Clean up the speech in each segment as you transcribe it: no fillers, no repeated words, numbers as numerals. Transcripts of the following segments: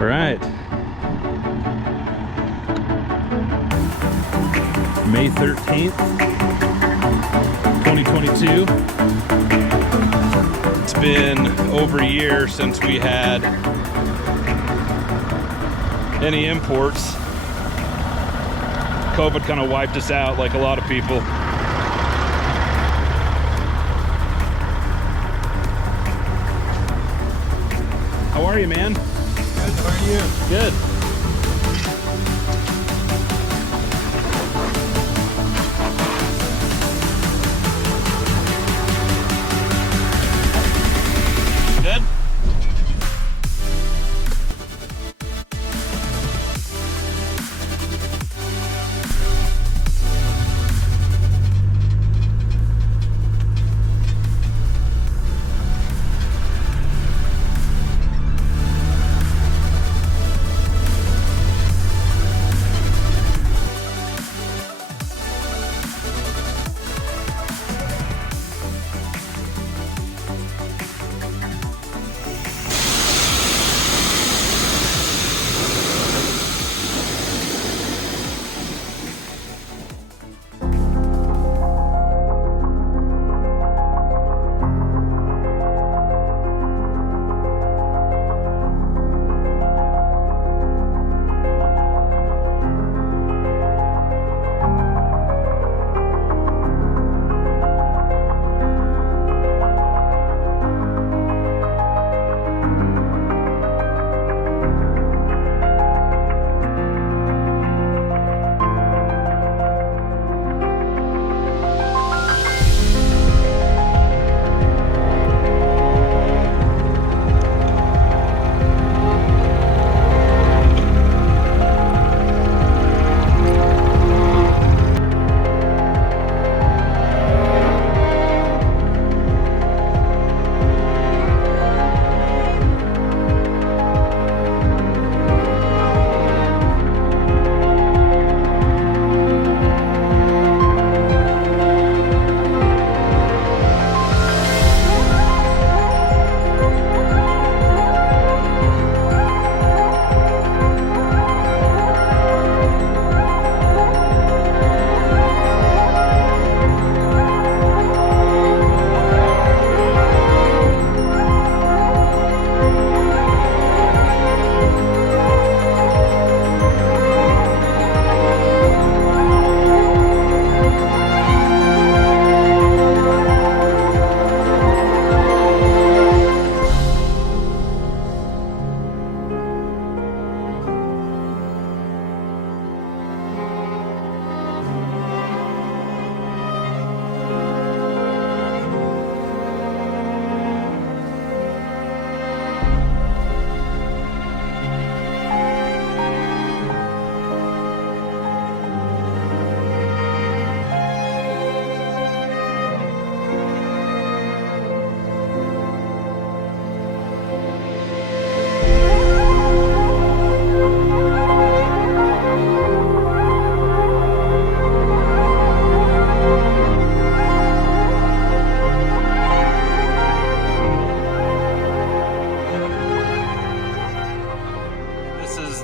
All right. May 13th, 2022. It's been over a year since we had any imports. COVID kind of wiped us out like a lot of people. How are you, man? Good, how are you? Good. Good?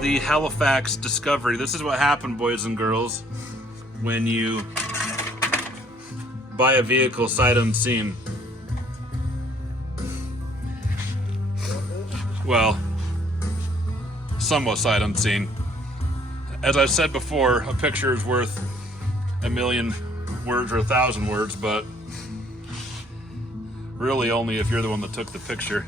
The Halifax Discovery. This is what happened, boys and girls, when you buy a vehicle sight unseen. Well, somewhat sight unseen. As I've said before, a picture is worth a million words or 1,000 words, but really only if you're the one that took the picture.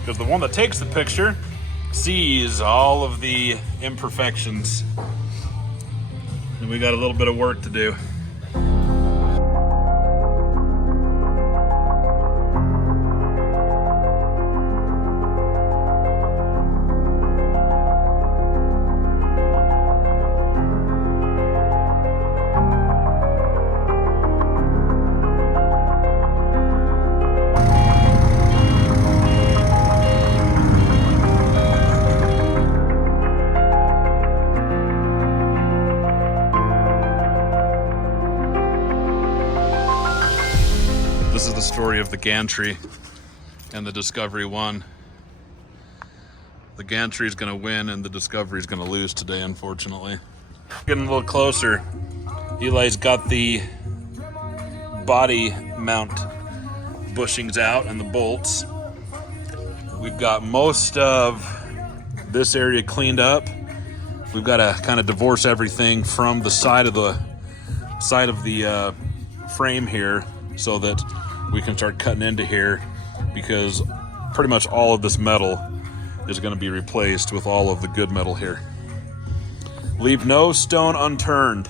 Because the one that takes the picture sees all of the imperfections. And we got a little bit of work to do. This is the story of the Gantry. and the Discovery won. The Gantry is going to win and the Discovery is going to lose today, unfortunately. Getting a little closer. Eli's got the body mount bushings out and the bolts. We've got most of this area cleaned up. We've got to kind of divorce everything from the side of the frame here so that we can start cutting into here, because pretty much all of this metal is going to be replaced with all of the good metal here. Leave no stone unturned.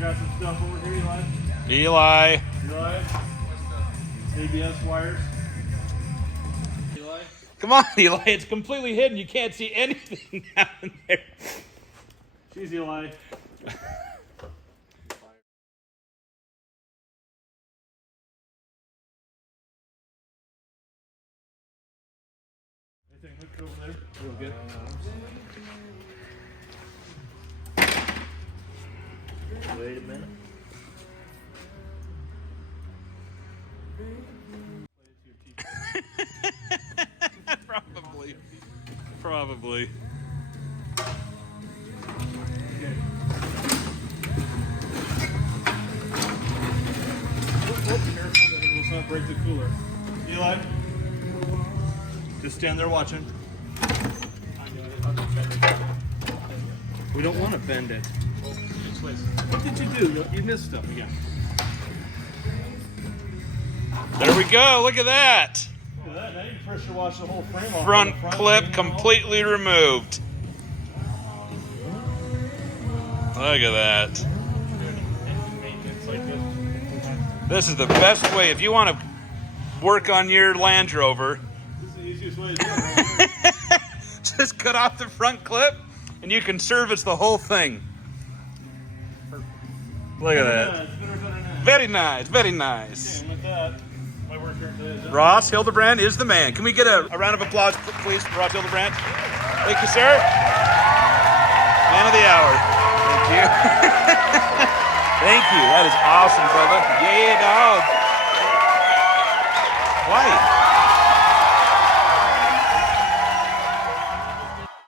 Got some stuff over here, Eli. Eli. ABS wires. Eli. Come on, Eli. It's completely hidden. You can't see anything down there. Jeez, Eli. Anything hooked over there? Real good. Wait a minute. Probably. Okay. Careful that it will not break the cooler. Eli, just stand there watching. We don't want to bend it. What did you do? You missed stuff again. There we go. Look at that. Look at that. Now you can pressure wash the whole frame off. Front clip completely removed. Look at that. This is the best way. If you want to work on your Land Rover, this is the easiest way to do it. just cut off the front clip and you can service the whole thing. Look at that. Very nice, very nice. Okay, and with that, my work here today is done. Ross Hildebrand is the man. Can we get a round of applause, please, for Ross Hildebrand? Thank you, sir. Man of the hour. Thank you. Thank you. That is awesome, brother.